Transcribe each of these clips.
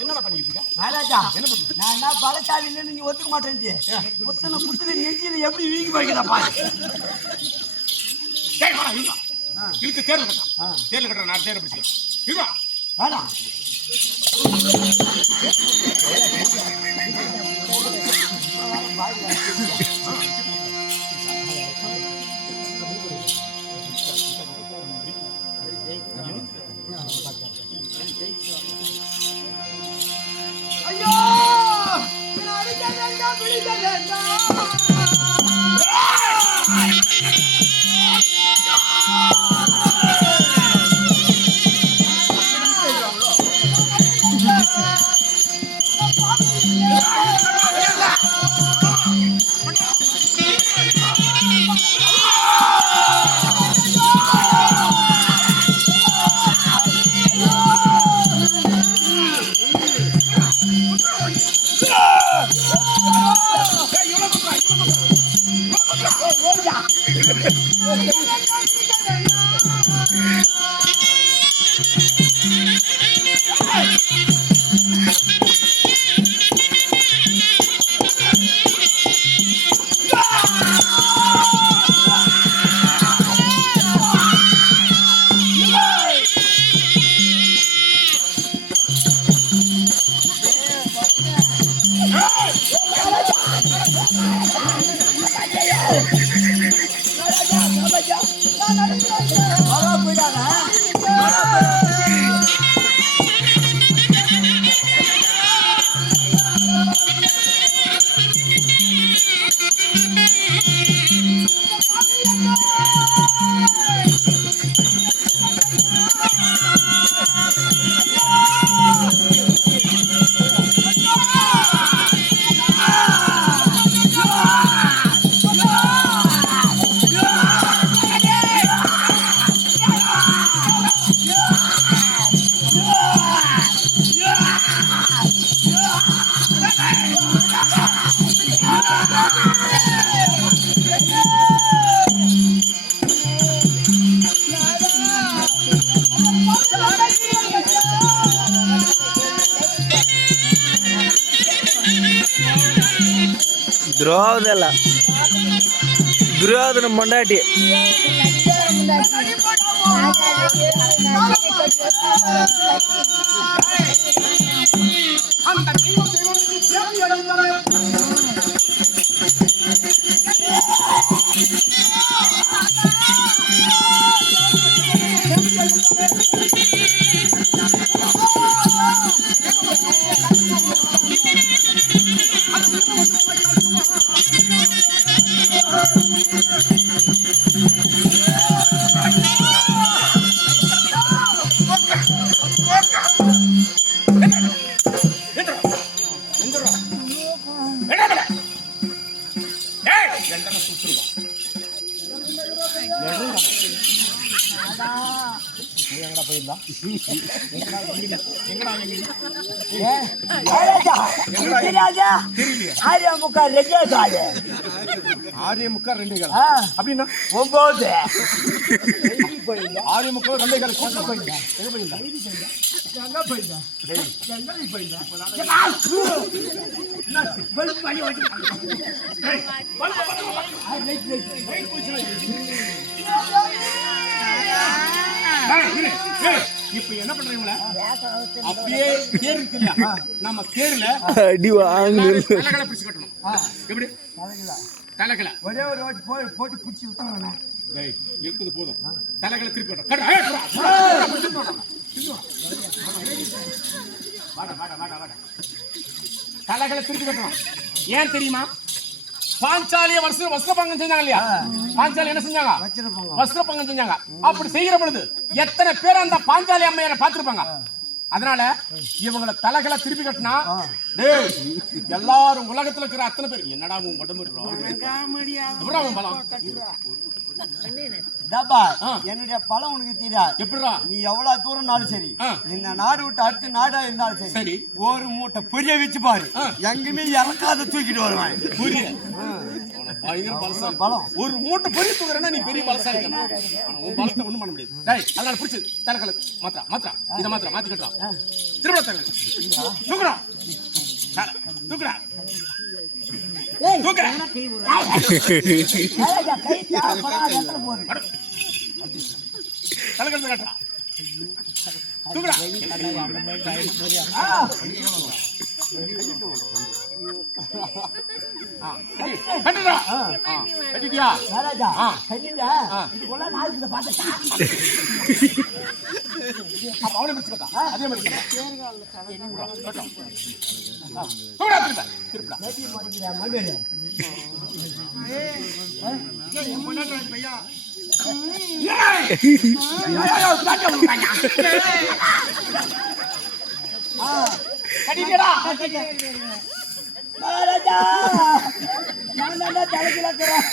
என்னடா பண்ணிட்டு மகாராஜா நான் என்ன பலசாலி இல்லைன்னு நீங்க ஒத்துக்க மாட்டேன். புத்தனை புத்தனை நெஞ்சில எப்படி வீங்கி போய்க்கிறப்பா? இழுத்து தேர்வு கட்டா தேர்வு கட்டுற நான் தேர்வு பிடிச்சிக்கலாம். வேணாம் ஐயோ துரியோதன மண்டாட்டி ஆரியமுக்கா 2 கால் அப்படின்னா 9 ஆரியமுக்கா 2 கால் கோட்டை போயிடா எங்க போயிடா இப்ப என்ன பண்றீங்களா அப்படியே தேர் இருக்கு இல்லையா நம்ம தேர்ல அடி வாங்க தலைகளை பிடிச்சு கட்டணும் எப்படி தலைகளை ஒரே ஒரு வாட்டி போட்டு பிடிச்சி விட்டாங்க டேய் இருக்குது போதும் தலைகளை திருப்பி கட்டணும் தலைகளை திருப்பி கட்டணும் ஏன் தெரியுமா பாஞ்சாலிய வஸ்திரபங்கம் செஞ்சாங்க இல்லையா பாஞ்சாலி என்ன செஞ்சாங்க வஸ்திரபங்கம் செஞ்சாங்க அப்படி செய்யற பொழுது எத்தனை பேர் அந்த பாஞ்சாலி அம்மையாரை பார்த்திருப்பாங்க அதனால இவங்களை தலைகளை திருப்பி கட்டினா எல்லாரும் உலகத்துல இருக்கிற அத்தனை பேர் என்னடா உன் உடம்பு பலம் டப்பா ஆ. என்னுடைய பலம் உனக்கு தெரியாது. எப்படிடா? நீ எவ்வளவு தூரம்னாலும் சரி, ஆ. இந்த நாடு விட்டு அடுத்த நாடா இருந்தாலும் சரி, சரி. ஒரு மூட்டை பொரிய வச்சு பாரு, ஆ. எங்குமே இறக்காத தூக்கிட்டு வருவான். புரிய பயங்கர பலசாலி. பலம். ஒரு மூட்டை பொறி தூக்குறேன்னா நீ பெரிய பலசாலி தானே. ஆனா உன் பலத்தை ஒண்ணும் பண்ண முடியாது. டேய் அதனால பிடிச்சு தரக்கல மாத்திரா இத மாத்திரா மாத்தி கட்டலாம். திரும்ப தரல தூக்குறா தூக்குறா தூக்குறா தலைக்கட்டு கட்டா தூக்குறா கட்டுடா கட்டிட்டியா மகாராஜா, ஆ. கட்டிட்டா? இதுக்குள்ள நாளைக்கு இதை பார்த்துட்டா? அப்ப அவளை பிடிச்சு கட்டா அதே மாதிரி கட்டா தூக்குறா திருப்பா நதி மாட்டிக்கிறியா, மகேரு? மகாராஜா, நான் தான்டா தலைக்கு வைக்கிறேன்.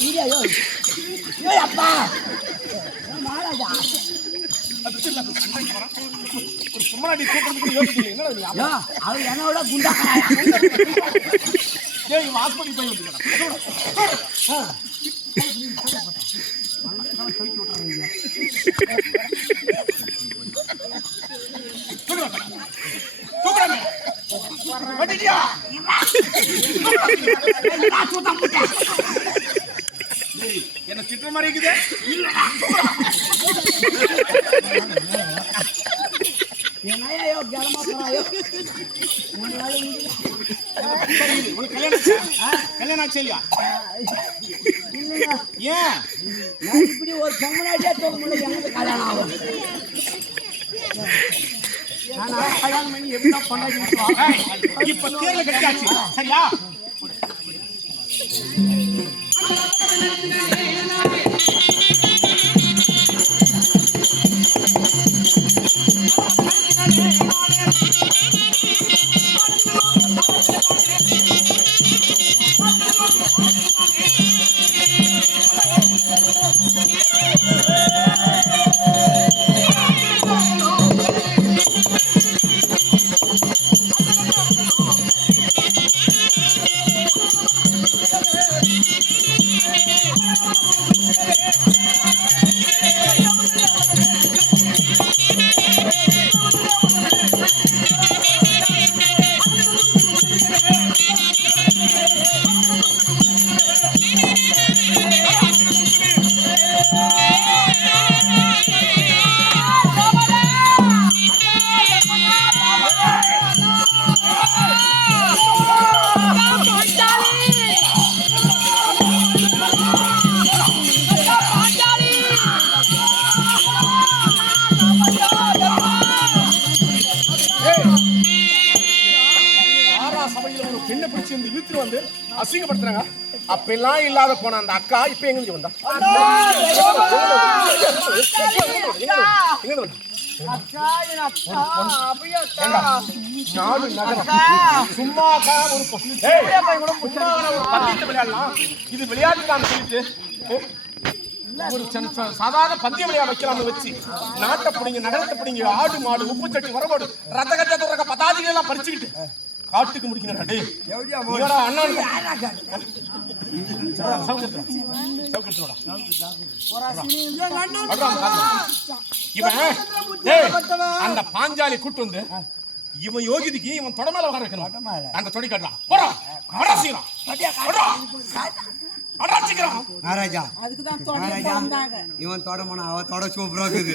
இரியா, யோ. யோ, அப்பா. மகாராஜா, ஒரு சும்மாடி கூப்பிடுறதுக்கு யோசிக்கல என்னடா நீ யோ, அவன் என்னோட குண்டாக்கறாயா? ஏய் ஹாஸ்பிடல் போய் வந்துடா தூக்குறானே வட்டியா என்ன திட்டுற மாதிரி இருக்குது என்னையா யோ, கனமா போறாயோ? உனக்கு கல்யாணம் ஆச்சு இல்லையா இல்லைங்க, ஏன் நான் இப்படி ஒரு பொம்மனாட்டியா தூக்க முடியல. எனக்கு கல்யாணம் ஆகும். நான் கல்யாணம் பண்ணி எப்படி பண்ண இப்ப தேர்ல கட்டியாச்சு சரியா பெண்ணை பிடிச்சி வந்து இழுத்துட்டு வந்து அசிங்கப்படுத்துறாங்க. அப்பெல்லாம் இல்லாத போன அந்த அக்கா இப்ப எங்களுக்கு வந்தா நாடு நகரம் சும்மா ஒரு பந்தயத்தை விளையாடலாம். இது விளையாட்டுதான் சொல்லிட்டு ஒரு சாதாரண பந்தய விளையாட வைக்கலாம்னு வச்சு நாட்டை பிடிங்க நகரத்தை பிடிங்க ஆடு மாடு உப்பு சட்டி வரமாடு ரத்த கட்ட தொடக்க பதாதிகள் எல்லாம் பறிச்சுக்கிட்டு காட்டுக்கு முடிக்கணும். அண்ணா அந்த பாஞ்சாலி கூட்டு வந்து இவன் யோகிதிக்கு இவன் தொட மேல உட்கார வைக்கணும். அந்த தொடி காட்டலாம் மகாராஜா, இவன் தொடமான அவ தொட சூப்பரா இருக்குது.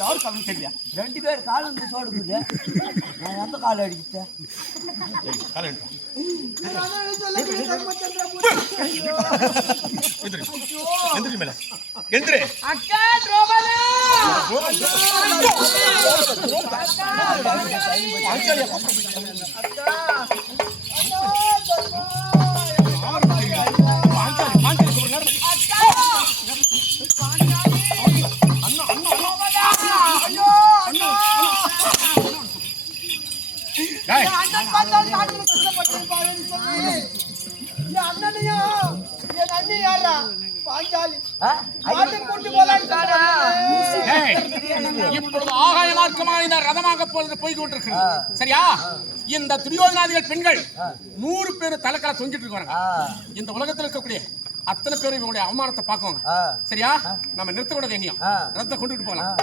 யாரு காலம் தெரியலையா? 2 பேர் கால் வந்து சோடுக்குது. நான் எந்த கால் அடிக்கிட்டேன்? எந்திரி மேல எந்திரி. அக்கா திரௌபதி அண்ணன் பார்த்தாலும் நாட்டுல கஷ்டப்பட்டிருப்பாருன்னு சொல்லி என் அண்ணனையும் என் அண்ணி யாரா பாஞ்சாலி பாட்டு கூட்டு போலான்னு இப்பொழுது ஆகாய மார்க்கமாக இந்த ரதமாக போய் கொண்டிருக்கிறது. சரியா? இந்த துரியோதனாதிகள் பெண்கள் 100 பேர் தலைக்கல தொங்கிட்டு இருக்காங்க. இந்த உலகத்தில் இருக்கக்கூடிய அத்தனை பேரும் இவங்களுடைய அவமானத்தை பார்க்குவாங்க. சரியா? நம்ம நிறுத்தக்கூடாது எங்கேயும். ரதத்தை கொண்டுட்டு போலாம்.